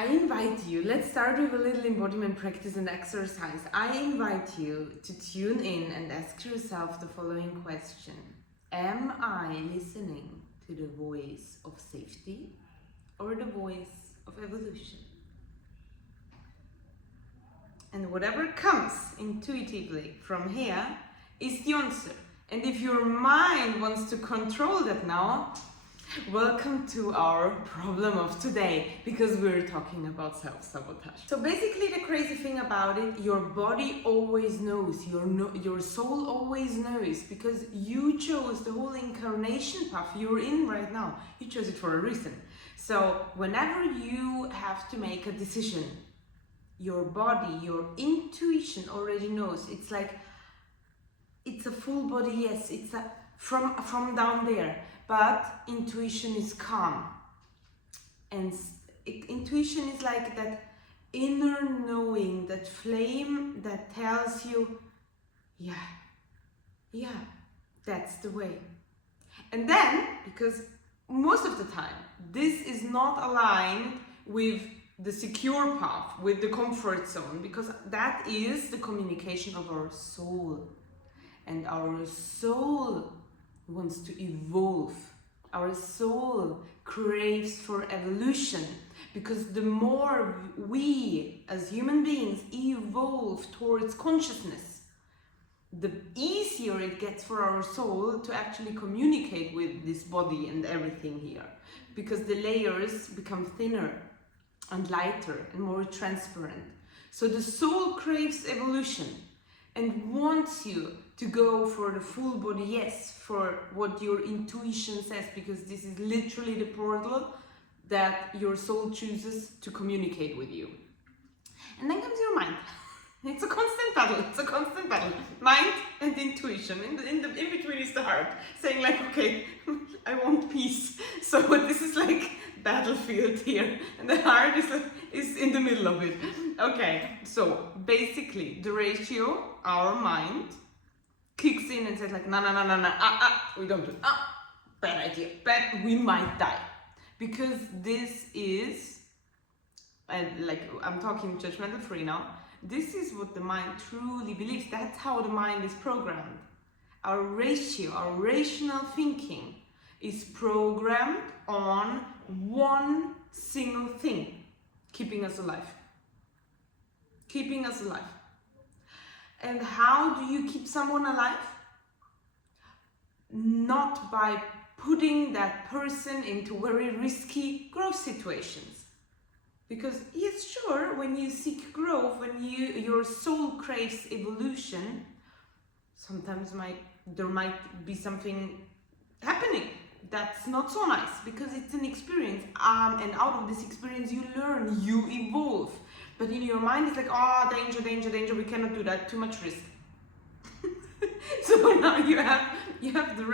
I invite you, let's start with a little embodiment practice and exercise. I invite you to tune in and ask yourself the following question. Am I listening to the voice of safety or the voice of evolution? And whatever comes intuitively from here is the answer. And if your mind wants to control that now, welcome to our problem of today, because we're talking about self-sabotage. So basically the crazy thing about it, your body always knows, your soul always knows, because you chose the whole incarnation path you're in right now. You chose it for a reason. So whenever you have to make a decision, your body, your intuition already knows. It's like, it's a full body yes, it's a from down there. But intuition is calm, and intuition is like that inner knowing, that flame that tells you, yeah, that's the way. And then, because most of the time, this is not aligned with the secure path, with the comfort zone, because that is the communication of our soul. And our soul wants to evolve. Our soul craves for evolution, because the more we as human beings evolve towards consciousness, the easier it gets for our soul to actually communicate with this body and everything here, because the layers become thinner and lighter and more transparent. So the soul craves evolution and wants you to go for the full body yes, for what your intuition says, because this is literally the portal that your soul chooses to communicate with you. And then comes your mind. It's a constant battle, mind and intuition. In between is the heart, saying like, okay, I want peace. So this is like battlefield here, and the heart is in the middle of it. Okay, so basically the ratio, our mind, kicks in and says like, no, we don't do it. Bad idea, we might die. Because this is, and like I'm talking judgmental free now, this is what the mind truly believes. That's how the mind is programmed. Our ratio, our rational thinking is programmed on one single thing: keeping us alive. Keeping us alive. And how do you keep someone alive? Not by putting that person into very risky growth situations. Because yes, sure, when you seek growth, when your soul craves evolution, sometimes there might be something happening that's not so nice, because it's an experience, and out of this experience you learn, you evolve. But in your mind it's like, oh, danger, we cannot do that, too much risk. So now you have the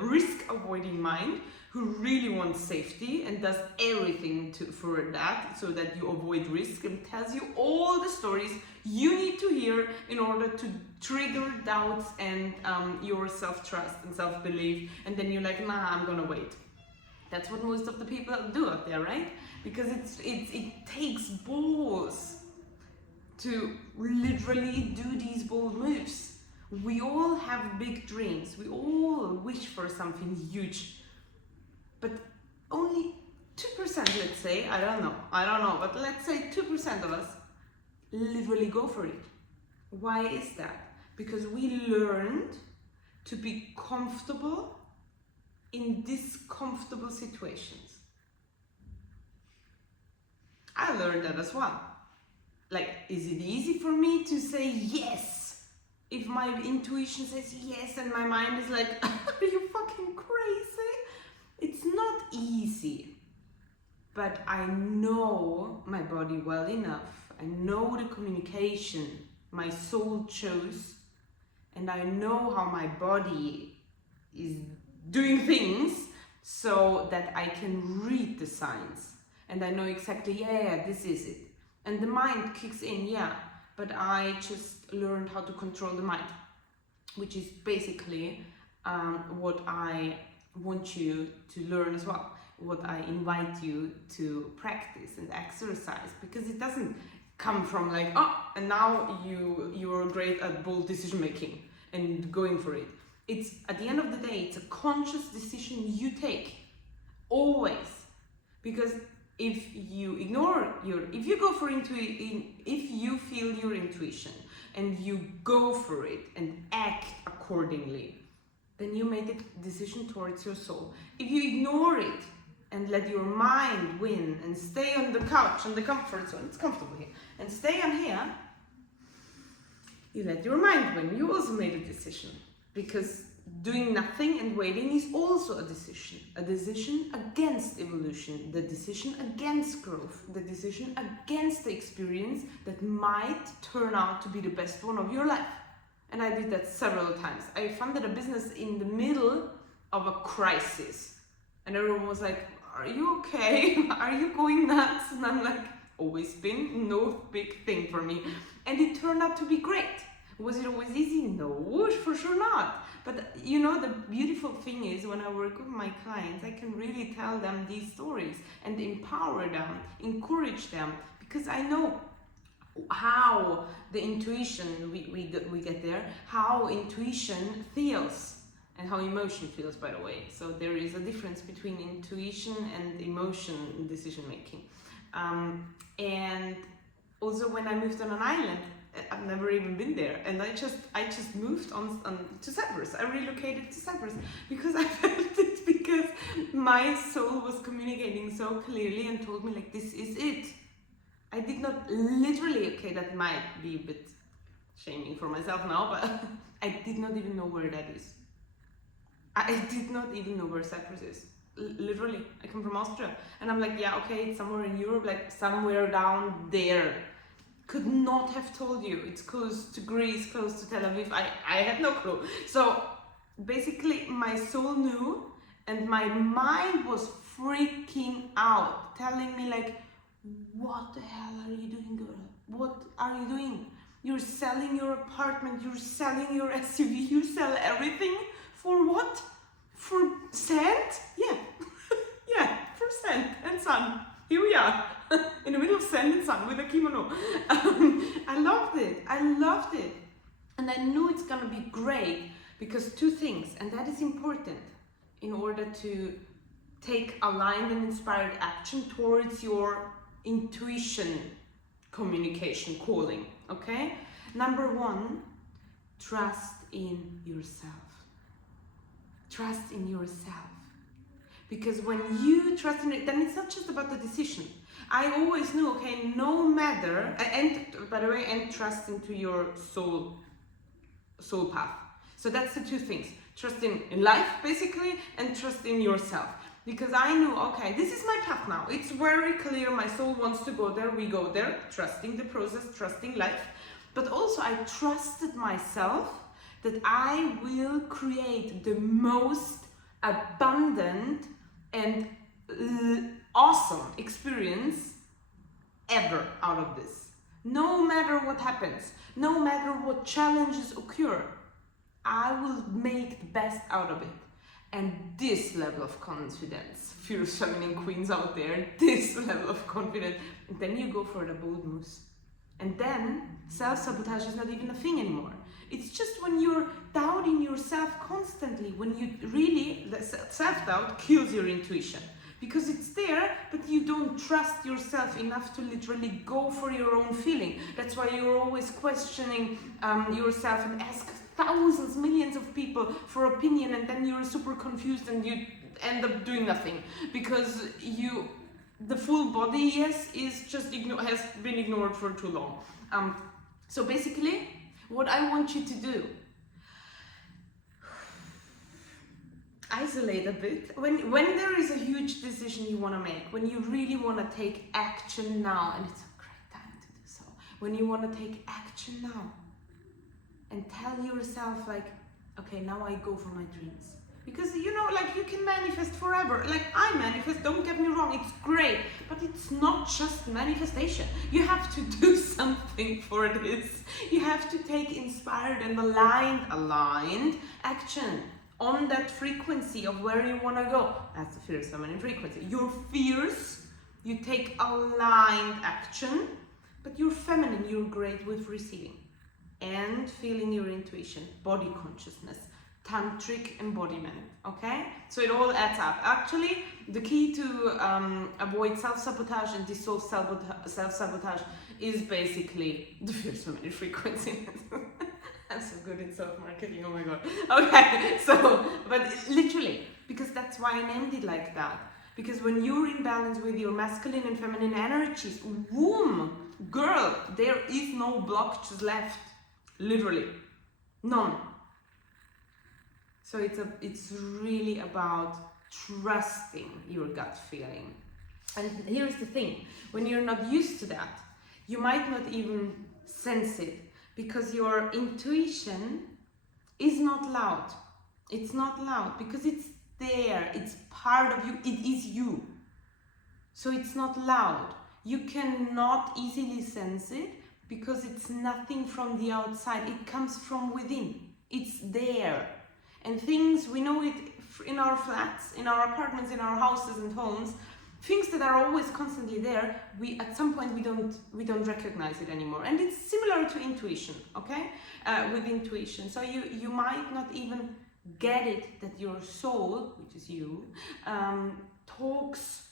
risk avoiding mind, who really wants safety and does everything for that, so that you avoid risk, and tells you all the stories you need to hear in order to trigger doubts and your self-trust and self-belief. And then you're like, nah, I'm gonna wait. That's what most of the people do out there, right? Because it takes balls to literally do these bold moves. We all have big dreams. We all wish for something huge. But only 2%, let's say, I don't know, but let's say 2% of us literally go for it. Why is that? Because we learned to be comfortable in discomfortable situations. I learned that as well. Like, is it easy for me to say yes if my intuition says yes and my mind is like, are you fucking crazy? It's not easy, but I know my body well enough. I know the communication my soul chose, and I know how my body is doing things, so that I can read the signs. And I know exactly, yeah, this is it. And the mind kicks in, yeah, but I just learned how to control the mind, which is basically what I want you to learn as well. what I invite you to practice and exercise, because it doesn't come from like, oh, and now you're great at bold decision making and going for it. It's at the end of the day, it's a conscious decision you take always, because if you feel your intuition and you go for it and act accordingly, then you make a decision towards your soul. If you ignore it and let your mind win and stay on the couch, on the comfort zone, it's comfortable here, and stay on here, you let your mind win. You also made a decision, because doing nothing and waiting is also a decision against evolution, the decision against growth, the decision against the experience that might turn out to be the best one of your life. And I did that several times. I funded a business in the middle of a crisis, and everyone was like, are you okay? Are you going nuts? And I'm like, always been, no big thing for me. And it turned out to be great. Was it always easy? No, for sure not. But you know, the beautiful thing is, when I work with my clients, I can really tell them these stories and empower them, encourage them, because I know how the intuition, we get there, how intuition feels and how emotion feels, by the way. So there is a difference between intuition and emotion in decision making. And also when I moved on an island, I've never even been there, and I just moved on to Cyprus. I relocated to Cyprus because I felt it, because my soul was communicating so clearly and told me like, this is it. I did not literally, okay, that might be a bit shaming for myself now, but I did not even know where that is. I did not even know where Cyprus is. Literally, I come from Austria, and I'm like, yeah, okay, it's somewhere in Europe, like somewhere down there. Could not have told you. It's close to Greece, close to Tel Aviv. I had no clue. So basically my soul knew, and my mind was freaking out, telling me like, what the hell are you doing, girl? What are you doing? You're selling your apartment, you're selling your SUV, you sell everything for what? For sand? Yeah. Yeah, for sand and sun. Here we are, in the middle of sand and sun with a kimono. I loved it. And I knew it's gonna be great, because two things, and that is important in order to take aligned and inspired action towards your intuition, communication, calling, okay? Number one, trust in yourself. Trust in yourself. Because when you trust in it, then it's not just about the decision. I always knew, okay, no matter, and by the way, and trust into your soul path. So that's the two things. Trust in life, basically, and trust in yourself. Because I knew, okay, this is my path now. It's very clear, my soul wants to go there, we go there, trusting the process, trusting life. But also I trusted myself that I will create the most abundant and awesome experience ever out of this. No matter what happens, no matter what challenges occur, I will make the best out of it. And this level of confidence, fierce feminine queens out there, this level of confidence, and then you go for the bold moves. And then self-sabotage is not even a thing anymore. It's just when you're doubting yourself constantly, when you really, self-doubt kills your intuition. Because it's there, but you don't trust yourself enough to literally go for your own feeling. That's why you're always questioning yourself and ask thousands, millions of people for opinion, and then you're super confused and you end up doing nothing. Because the full body, yes, is just has been ignored for too long. So basically, what I want you to do, isolate a bit. When there is a huge decision you want to make, when you really want to take action now, and it's a great time to do so, when you want to take action now, and tell yourself like, okay, now I go for my dreams. Because you know, like, you can manifest forever. Like, I manifest, don't get me wrong, it's great, but it's not just manifestation. You have to do something for this. You have to take inspired and aligned action on that frequency of where you want to go. That's the fierce feminine frequency. You're fierce, you take aligned action, but you're feminine, you're great with receiving and feeling your intuition, body consciousness, tantric embodiment, okay? So it all adds up. Actually, the key to avoid self-sabotage and dissolve self-sabotage is basically the fierce feminine frequency. I'm so good in self-marketing, oh my god. Okay, so, but literally, because that's why I named it like that. Because when you're in balance with your masculine and feminine energies, womb, girl, there is no blockages left. Literally, none. So it's really about trusting your gut feeling. And here's the thing, when you're not used to that, you might not even sense it, because your intuition is not loud. It's not loud because it's there, it's part of you, it is you. So it's not loud. You cannot easily sense it because it's nothing from the outside, it comes from within. It's there. And things, we know it in our flats, in our apartments, in our houses and homes, things that are always constantly there, we at some point we don't recognize it anymore. And it's similar to intuition, okay? With intuition. So you might not even get it that your soul, which is you, talks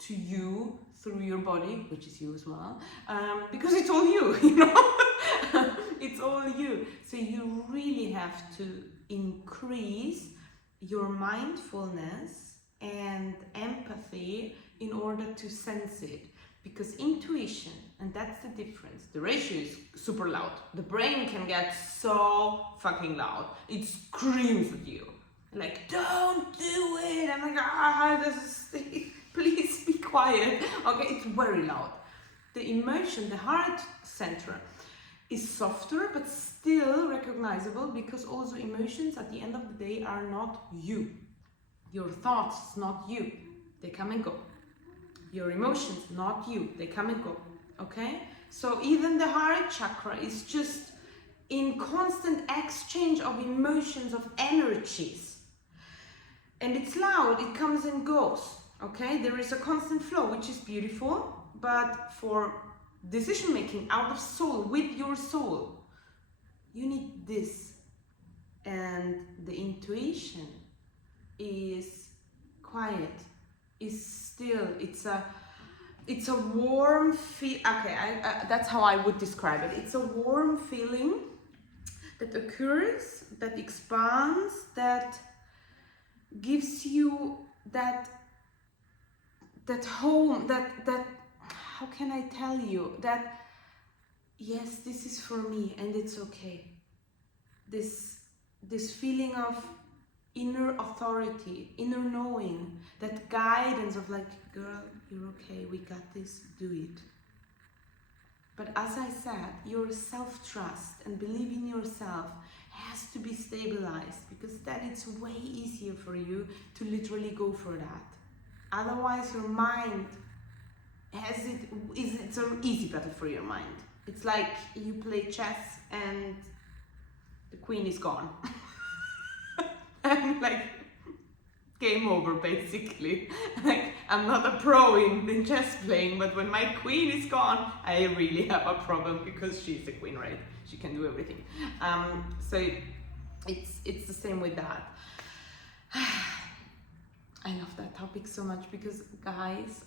to you through your body, which is you as well, because it's all you, you know? It's all you. So you really have to increase your mindfulness and empathy in order to sense it, because intuition, and that's the difference, the ratio is super loud. The brain can get so fucking loud, it screams at you like, don't do it, I'm like, please be quiet. Okay, it's very loud. The emotion, the heart center, is softer but still recognizable, because also emotions at the end of the day are not you. Your thoughts, not you, they come and go. Your emotions, not you, they come and go, okay? So even the heart chakra is just in constant exchange of emotions, of energies. And it's loud, it comes and goes, okay? There is a constant flow, which is beautiful, but for decision making out of soul, with your soul, you need this. And the intuition is quiet, is still, it's a warm feel. Okay, that's how I would describe it. It's a warm feeling that occurs, that expands, that gives you that home, that how can I tell you, that yes, this is for me and it's okay. This feeling of inner authority, inner knowing, that guidance of like, girl, you're okay, we got this, do it. But as I said, your self-trust and belief in yourself has to be stabilized, because then it's way easier for you to literally go for that. Otherwise, your mind it's an easy battle for your mind. It's like you play chess and the queen is gone. And like, game over basically. Like, I'm not a pro in chess playing, but when my queen is gone, I really have a problem, because she's the queen, right? She can do everything. So it's the same with that. I love that topic so much, because guys,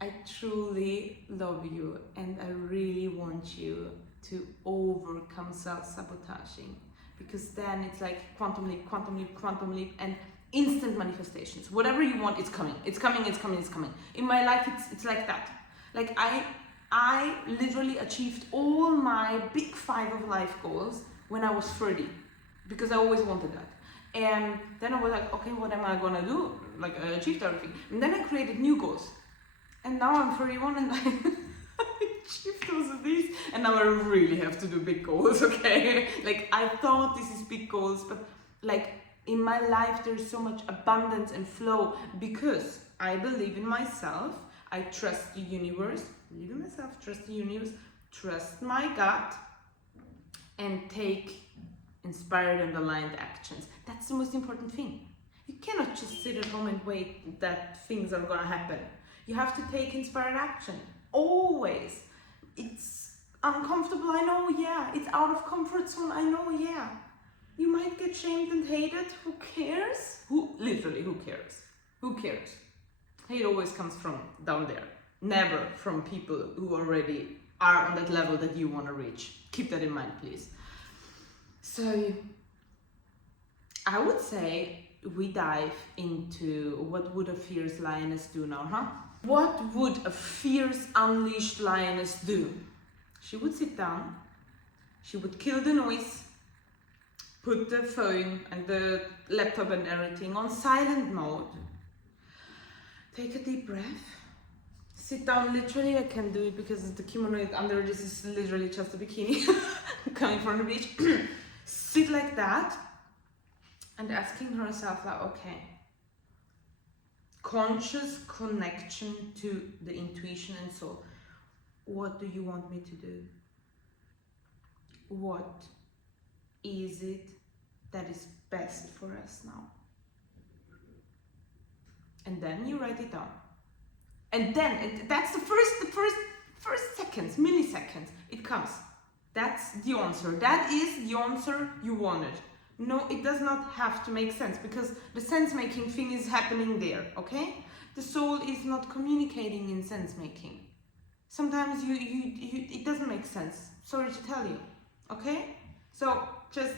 I truly love you and I really want you to overcome self-sabotaging, because then it's like quantum leap, and instant manifestations. Whatever you want, it's coming. It's coming. In my life, it's like that. Like I literally achieved all my big 5 of life goals when I was 30, because I always wanted that. And then I was like, okay, what am I gonna do? Like, I achieved everything. And then I created new goals. And now I'm 31 and I achieved those of these. And now I really have to do big goals, okay? Like, I thought this is big goals, but like, in my life, there's so much abundance and flow, because I believe in myself. I trust the universe, believe in myself, trust the universe, trust my gut, and take inspired and aligned actions. That's the most important thing. You cannot just sit at home and wait that things are gonna happen. You have to take inspired action, always. It's uncomfortable, I know, yeah. It's out of comfort zone, I know, yeah. You might get shamed and hated, who cares? Literally, who cares? Who cares? Hate always comes from down there, never from people who already are on that level that you want to reach. Keep that in mind, please. So I would say we dive into what would a fierce lioness do now, huh? What would a fierce unleashed lioness do? She would sit down, she would kill the noise, put the phone and the laptop and everything on silent mode. Take a deep breath. Sit down, literally, I can do it because the kimono under this is literally just a bikini coming from the beach. Sit like that and asking herself like, okay, conscious connection to the intuition and soul. What do you want me to do? What is it that is best for us now? And then you write it down. And then that's the first seconds, milliseconds, it comes. That's the answer. That is the answer you wanted. No, it does not have to make sense because the sense-making thing is happening there, okay? The soul is not communicating in sense-making. Sometimes it doesn't make sense. Sorry to tell you, okay? So just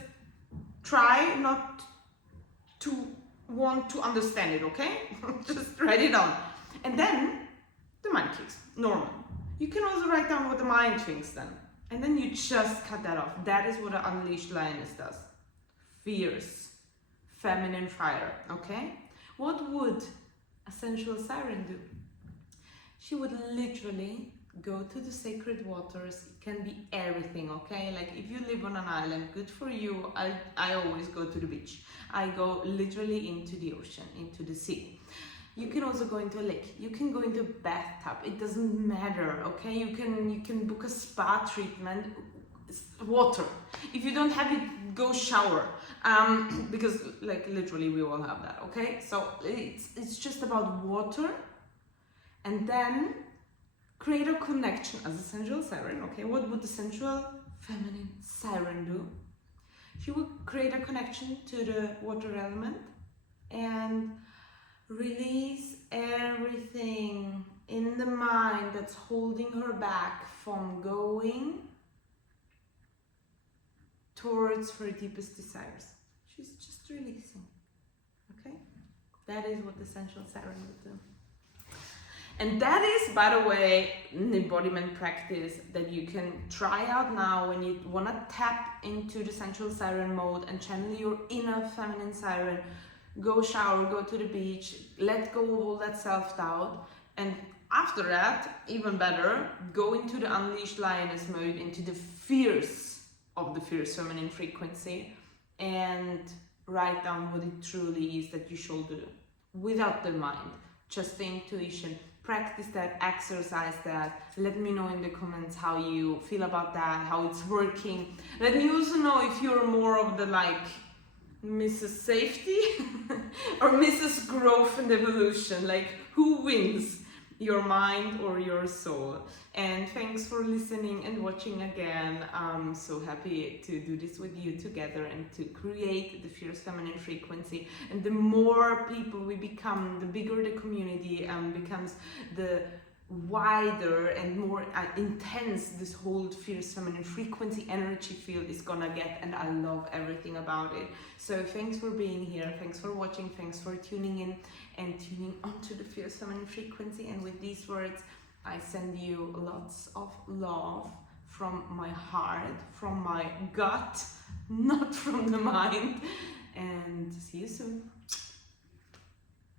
try not to want to understand it, okay? Just write it down. And then the mind kicks, normal. You can also write down what the mind thinks then. And then you just cut that off. That is what an unleashed lioness does. Fierce, feminine fire, okay? What would a sensual siren do? She would literally go to the sacred waters. It can be everything, okay? Like if you live on an island, good for you. I always go to the beach. I go literally into the ocean, into the sea. You can also go into a lake. You can go into a bathtub. It doesn't matter, okay? You can book a spa treatment. Water. If you don't have it, go shower. Because like literally we all have that, okay? So it's just about water, and then create a connection as a sensual siren, okay? What would the sensual feminine siren do? She would create a connection to the water element and release everything in the mind that's holding her back from going towards her deepest desires. She's just releasing, okay? That is what the sensual siren would do. And that is, by the way, an embodiment practice that you can try out now when you want to tap into the sensual siren mode and channel your inner feminine siren. Go shower, go to the beach, let go of all that self-doubt, and after that, even better, go into the unleashed lioness mode, into the fierce of the fierce feminine frequency, and write down what it truly is that you should do without the mind, just the intuition. Practice that, exercise that. Let me know in the comments how you feel about that, how it's working. Let me also know if you're more of the like Mrs. Safety or Mrs. Growth and Evolution, like who wins, your mind or your soul. And thanks for listening and watching again. I'm so happy to do this with you together and to create the fierce feminine frequency. And the more people we become, the bigger the community becomes, the wider and more intense this whole fierce feminine frequency energy field is gonna get, and I love everything about it. So thanks for being here, thanks for watching, thanks for tuning in and tuning onto the fierce feminine frequency. And with these words, I send you lots of love from my heart, from my gut, not from the mind, and see you soon.